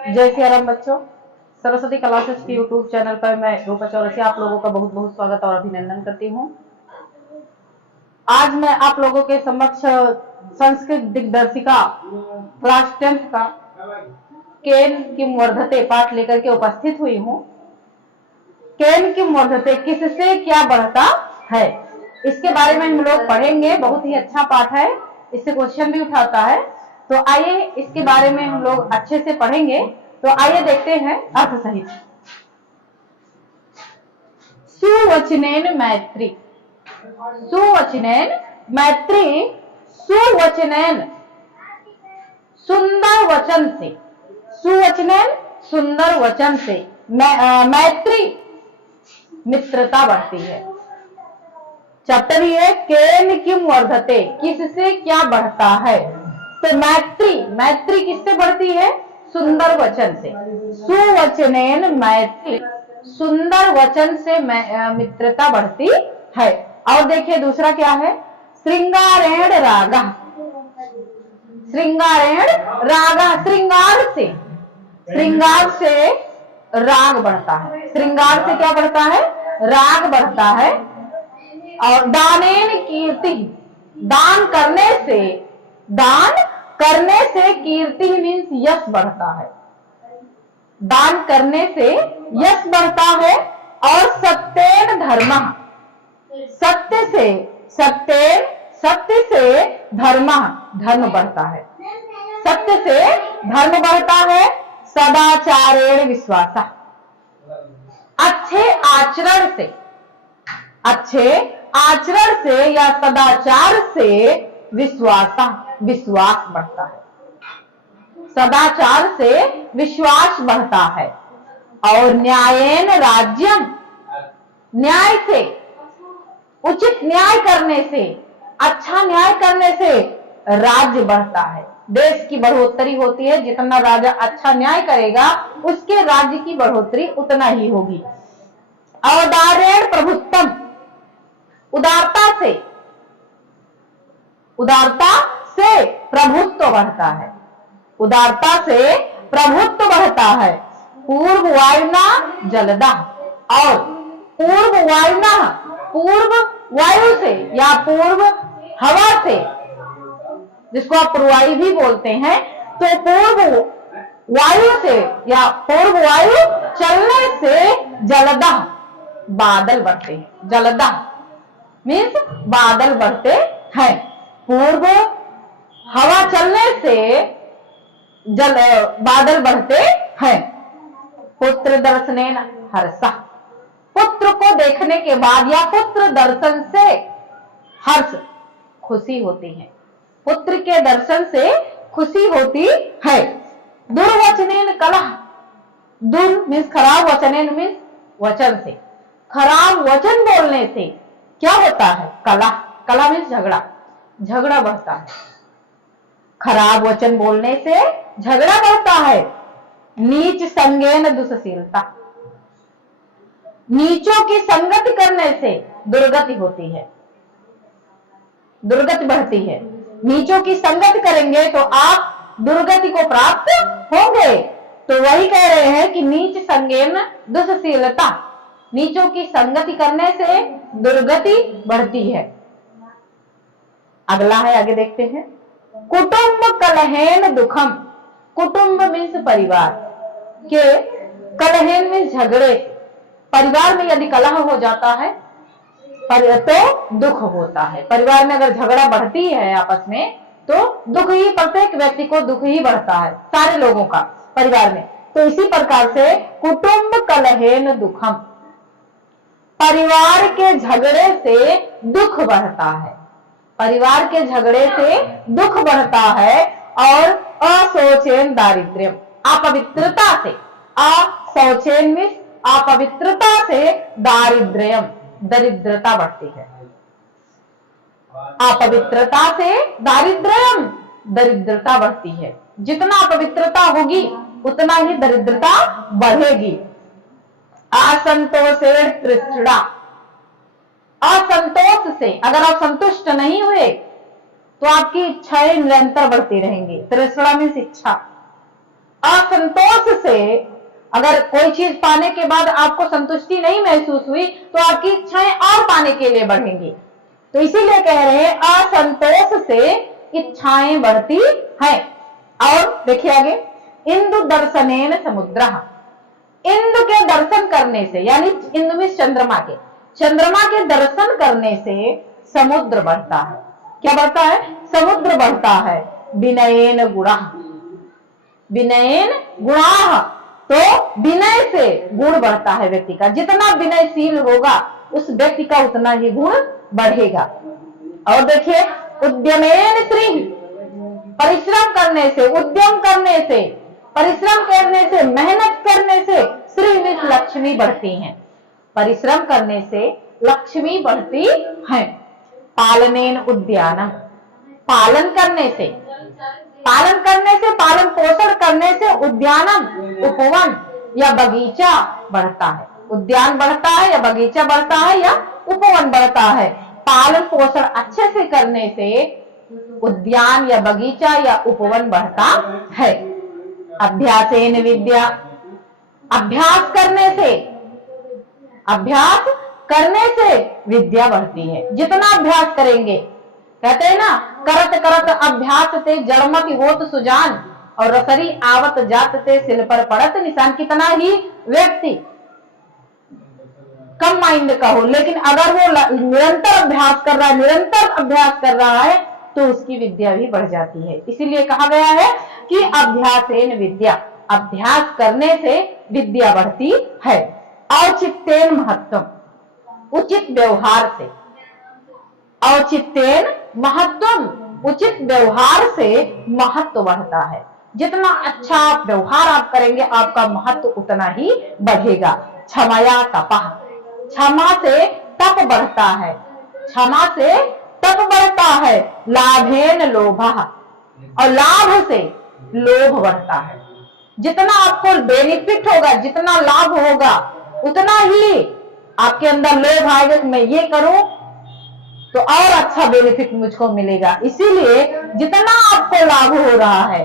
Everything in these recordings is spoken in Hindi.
जय सिया राम बच्चों। सरस्वती क्लासेस के यूट्यूब चैनल पर मैं रूपा चौरसिया आप लोगों का बहुत बहुत स्वागत और अभिनंदन करती हूँ। आज मैं आप लोगों के समक्ष संस्कृत दिग्दर्शिका क्लास 10th का केन किम वर्धते पाठ लेकर के उपस्थित हुई हूँ। केन किम वर्धते, किससे क्या बढ़ता है, इसके बारे में हम लोग पढ़ेंगे। बहुत ही अच्छा पाठ है, इससे क्वेश्चन भी उठाता है। तो आइए इसके बारे में हम लोग अच्छे से पढ़ेंगे। तो आइए देखते हैं अर्थ सहित। सुवचनेन मैत्री, सुवचनेन मैत्री, सुवचनेन सुंदर वचन से, सुवचनेन सुंदर वचन से मैत्री मित्रता बढ़ती है। चैप्टर ही है केन किम वर्धते, किससे क्या बढ़ता है। तो मैत्री, मैत्री किससे बढ़ती है? सुंदर वचन से। सुवचनेन मैत्री, सुंदर वचन से मित्रता बढ़ती है। और देखिए दूसरा क्या है, श्रृंगारेण रागा, श्रृंगारेण रागा, श्रृंगार से, श्रृंगार से राग बढ़ता है। श्रृंगार से क्या बढ़ता है? राग बढ़ता है। और दानेन कीर्ति, दान करने से, दान करने से कीर्ति मीन्स यश बढ़ता है। दान करने से यश बढ़ता है। और सत्येन धर्म, सत्य से, सत्येन सत्य से धर्म, धर्म बढ़ता है। सत्य से धर्म बढ़ता है। सदाचारेण विश्वास, अच्छे आचरण से, अच्छे आचरण से या सदाचार से विश्वास, विश्वास बढ़ता है। सदाचार से विश्वास बढ़ता है। और न्यायेन राज्यम, न्याय से, उचित न्याय करने से, अच्छा न्याय करने से राज्य बढ़ता है। देश की बढ़ोतरी होती है, जितना राजा अच्छा न्याय करेगा उसके राज्य की बढ़ोतरी उतना ही होगी। औदार्यण प्रभुत्तम, उदारता से, उदारता से प्रभुत्व बढ़ता है। उदारता से प्रभुत्व बढ़ता है। पूर्व वायुना जलदा, और पूर्व वायुना, पूर्व वायु से या पूर्व हवा से, जिसको आप पूर्वायु भी बोलते हैं, तो पूर्व वायु से या पूर्व वायु चलने से जलदा, बादल बढ़ते हैं। जलदा मीन्स बादल बढ़ते हैं। पूर्व हवा चलने से जल बादल बढ़ते हैं। पुत्र दर्शनेन हर्षा, पुत्र को देखने के बाद या पुत्र दर्शन से हर्ष, खुशी होती है। पुत्र के दर्शन से खुशी होती है। दुर्वचनेन कलह, दुर मीन्स खराब, वचनेन मीन्स वचन से, खराब वचन बोलने से क्या होता है? कलह, कलह मीन्स झगड़ा, झगड़ा बढ़ता है। खराब वचन बोलने से झगड़ा बढ़ता है। नीच संगेन दुष्शीलता, नीचों की संगति करने से दुर्गति होती है, दुर्गति बढ़ती है। नीचों की संगति करेंगे तो आप दुर्गति को प्राप्त होंगे। तो वही कह रहे हैं कि नीच संगेन दुष्शीलता, नीचों की संगति करने से दुर्गति बढ़ती है। अगला है, आगे देखते हैं। कुटुंब कलहेन दुखम, कुटुंब मीन्स परिवार के, कलहेन मीन्स झगड़े। परिवार में यदि कलह हो जाता है तो दुख होता है। परिवार में अगर झगड़ा बढ़ती है आपस में तो दुख ही, प्रत्येक व्यक्ति को दुख ही बढ़ता है, सारे लोगों का परिवार में। तो इसी प्रकार से कुटुंब कलहेन दुखम, परिवार के झगड़े से दुख बढ़ता है। परिवार के झगड़े से दुख बढ़ता है। और अशौचेन दारिद्र्यम, अपवित्रता से, अशौचेन मीन्स अपवित्रता से दारिद्र्यम, दरिद्रता बढ़ती है। अपवित्रता से दारिद्र्यम, दरिद्रता बढ़ती है। जितना अपवित्रता होगी उतना ही दरिद्रता बढ़ेगी। असंतोषेण तृष्णा, असंतोष से, अगर आप संतुष्ट नहीं हुए तो आपकी इच्छाएं निरंतर बढ़ती रहेंगी। तृष्णा मीन्स इच्छा, असंतोष से, अगर कोई चीज पाने के बाद आपको संतुष्टि नहीं महसूस हुई तो आपकी इच्छाएं और पाने के लिए बढ़ेंगी। तो इसीलिए कह रहे हैं असंतोष से इच्छाएं बढ़ती हैं। और देखिए आगे, इंदु दर्शनेन समुद्र, इंदु के दर्शन करने से, यानी इंदु में चंद्रमा के दर्शन करने से समुद्र बढ़ता है। क्या बढ़ता है? समुद्र बढ़ता है। विनयेन गुणा, विनयेन गुणा, तो विनय से गुण बढ़ता है व्यक्ति का। जितना विनयशील होगा उस व्यक्ति का उतना ही गुण बढ़ेगा। और देखिए, उद्यमेन श्री, परिश्रम करने से, उद्यम करने से, परिश्रम करने से, मेहनत करने से श्री में लक्ष्मी बढ़ती हैं। परिश्रम करने से लक्ष्मी बढ़ती है। पालनेन उद्यानम, पालन करने से, पालन पोषण करने से उद्यानम, उपवन या बगीचा बढ़ता है। उद्यान बढ़ता है या बगीचा बढ़ता है या उपवन बढ़ता है। पालन पोषण अच्छे से करने से उद्यान या बगीचा या उपवन बढ़ता है। अभ्यासेन विद्या, अभ्यास करने से विद्या बढ़ती है। जितना अभ्यास करेंगे, कहते हैं ना, करत करत अभ्यास ते जड़मति होत सुजान, और रसरी आवत जात ते सिल पर पड़त निशान। कितना ही व्यक्ति कम माइंड का हो, लेकिन अगर वो निरंतर अभ्यास कर रहा है तो उसकी विद्या भी बढ़ जाती है। इसीलिए कहा गया है कि अभ्यासेन विद्या, अभ्यास करने से विद्या बढ़ती है। औचित्येन महत्वम, उचित व्यवहार से, औचित्येन महत्वम, उचित व्यवहार से महत्व बढ़ता है। जितना अच्छा व्यवहार आप करेंगे आपका महत्व उतना ही बढ़ेगा। क्षमया तपः, क्षमा से तप बढ़ता है, क्षमा से तप बढ़ता है। लाभेन लोभः, और लाभ से लोभ बढ़ता है। जितना आपको बेनिफिट होगा, जितना लाभ होगा, उतना ही आपके अंदर लोभ आएगा कि मैं ये करूं तो और अच्छा बेनिफिट मुझको मिलेगा। इसीलिए जितना आपको लाभ हो रहा है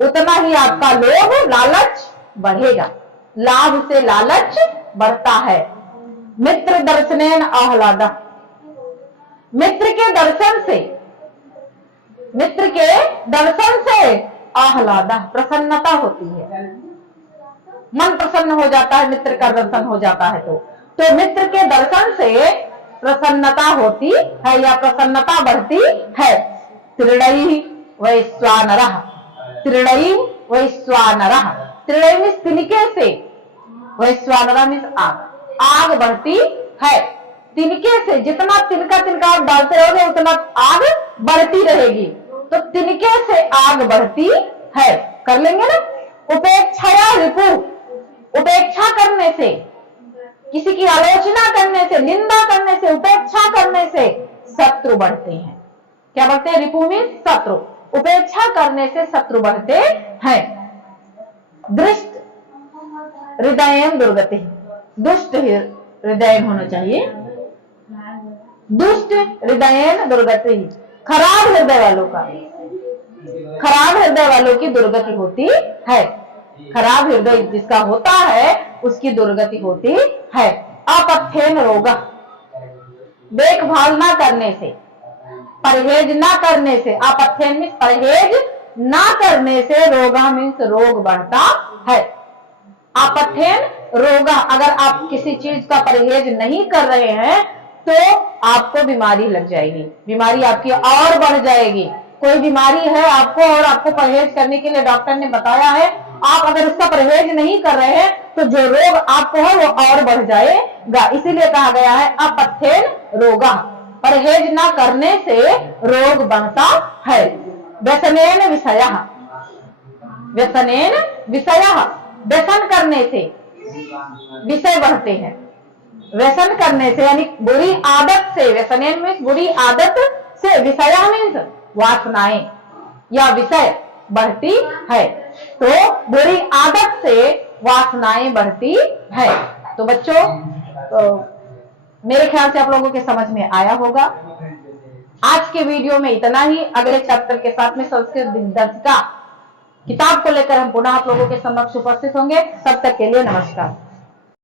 उतना ही आपका लोभ, लालच बढ़ेगा। लाभ से लालच बढ़ता है। मित्र दर्शनेन आह्लादा, मित्र के दर्शन से आह्लादा, प्रसन्नता होती है। मन प्रसन्न हो जाता है, मित्र का दर्शन हो जाता है तो मित्र के दर्शन से प्रसन्नता होती है या प्रसन्नता बढ़ती है। त्रिणयी वैश्वानरः, त्रिणयी वैश्वानरः, त्रिणयी मीन्स तिनके से, वैश्वानरः मीन्स आग बढ़ती है। तिनके से, जितना तिनका आप डालते रहोगे उतना आग बढ़ती रहेगी। तो तिनके से आग बढ़ती है। कर लेंगे ना। उपेक्षया रिपु, उपेक्षा करने से, किसी की आलोचना करने से, निंदा करने से, उपेक्षा करने से शत्रु बढ़ते हैं। क्या बढ़ते हैं? रिपु मीन्स शत्रु। उपेक्षा करने से शत्रु बढ़ते हैं। दृष्ट हृदय दुर्गति, दुष्ट हृदय होना चाहिए, दुष्ट हृदय दुर्गति, खराब हृदय वालों की दुर्गति होती है। खराब हृदय जिसका होता है उसकी दुर्गति होती है। अपथ्येन रोग, देखभाल ना करने से, परहेज ना करने से, अपथ्येन मीन्स परहेज ना करने से, रोगा मीन्स रोग बढ़ता है। अपथ्येन रोगा, अगर आप किसी चीज का परहेज नहीं कर रहे हैं तो आपको बीमारी लग जाएगी, बीमारी आपकी और बढ़ जाएगी। कोई बीमारी है आपको और आपको परहेज करने के लिए डॉक्टर ने बताया है, आप अगर उसका परहेज नहीं कर रहे हैं तो जो रोग आपको है वो और बढ़ जाएगा। इसीलिए कहा गया है अपथ्येन रोगा, परहेज ना करने से रोग बढ़ता है। व्यसनेन विषयः, व्यसनेन विषयः, व्यसन करने से विषय बढ़ते हैं। व्यसन करने से यानी बुरी आदत से, व्यसनेन मीन्स बुरी आदत से, विषयः मीन्स वासनाएं या विषय बढ़ती है। तो बुरी आदत से वासनाएं बढ़ती है। तो बच्चों, मेरे ख्याल से आप लोगों के समझ में आया होगा। आज के वीडियो में इतना ही। अगले चैप्टर के साथ में संस्कृत दिग्दर्शिका किताब को लेकर हम पुनः आप लोगों के समक्ष उपस्थित होंगे। तब तक के लिए नमस्कार।